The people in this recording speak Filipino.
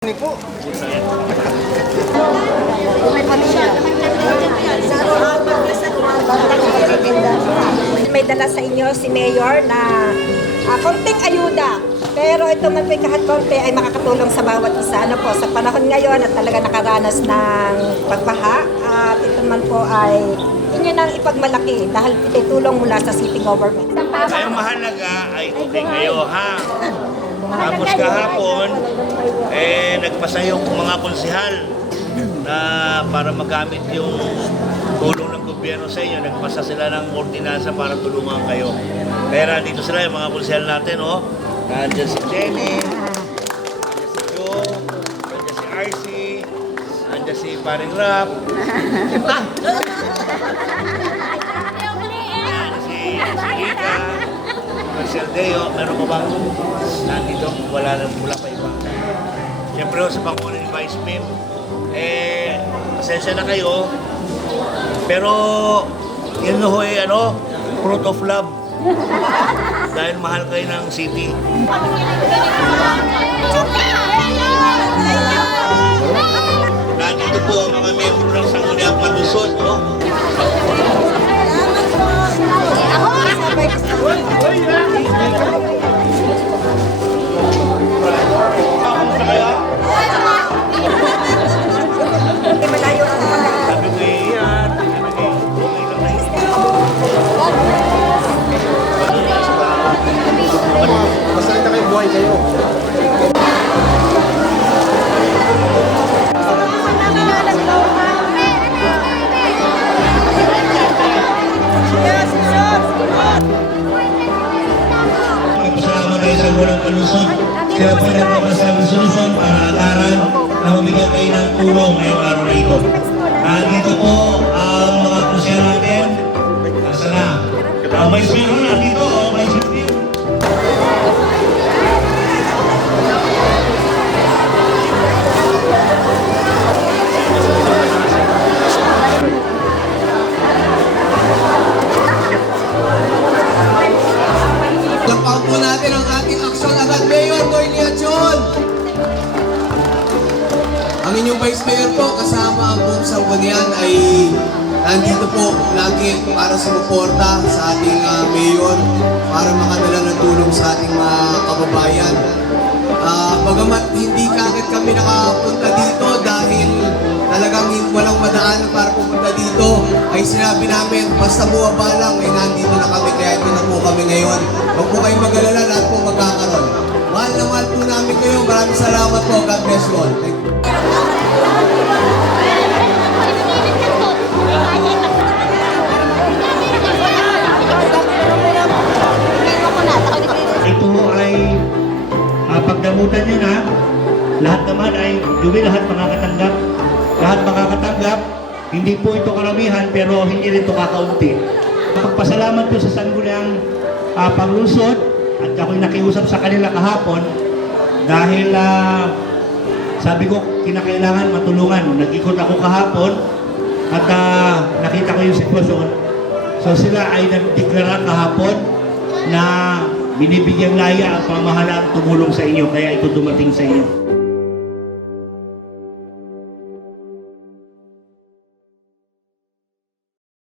Ni po. May dala sa inyo si Mayor na uh, konting ayuda. Pero ito man po kahit konti ay makakatulong sa bawat isa. Ano po, sa panahon ngayon at talaga nakaranas ng pagbaha at ito man po ay inyo nang ipagmalaki dahil itutulong mula sa city government. Ay, ang mahalaga ay okay kayo, ha? Tapos kahapon, eh, nagpasa yung mga konsihal na para magamit yung tulong ng gobyerno sa inyo, nagpasa sila ng ordinansa para tulungan kayo. Kaya nandito sila, yung mga konsihal natin, oh. Nandiyan si Jenny, nandiyan si Joe, nandiyan si RC, nandiyan si Paring Rap, Ika, Marcel Deo, meron pa bang nandito? Wala wala pa iba. Siyempre, oh, sa pangunan ni Vice Pim, eh, pasensya na kayo, pero yun ho eh, ano, fruit of love. Dahil mahal kayo ng city. Nandito po ang mga membro ng Sangguniang Palusot, no? Kamusta kayo sa Gulang Palusot. Sila po nagpapasabi solusyon para agaran na mabigyan kayo ng tulong ngayong araw na ito. Nandito po ang mga kusya natin. Nasa na? Uh, may spiro na dito. Oh, may spiro. Lampaw po natin ang ating aksyon agad Mayor Boynia John. Ang inyong Vice Mayor po kasama ang buong sanggunian ay nandito po lagi para sumuporta sa ating ah, Mayor para makadala ng tulong sa ating mga kababayan. Ah, bagamat hindi kagad kami nakapunta dito dahil talagang walang madaan para pumunta dito, ay sinabi namin, basta buwaba lang, ay nandito na kami, kaya po kami ngayon. Huwag po kayong mag-alala, lahat po magkakaroon. Mahal na mahal po namin kayo. Maraming salamat po. God bless you all. Thank you. Ito ay uh, pagdamutan nyo na. Lahat naman ay, Dumi lahat makakatanggap. Lahat makakatanggap. Hindi po ito karamihan pero hindi rin ito kakaunti. Pagpasalamat po sa sangguniang uh, panglusod at ako'y nakiusap sa kanila kahapon dahil ah, sabi ko kinakailangan matulungan. Nag-ikot ako kahapon at ah, nakita ko yung sitwasyon. So sila ay nagdeklara kahapon na binibigyang laya ang pamahalaan tumulong sa inyo kaya ito dumating sa inyo.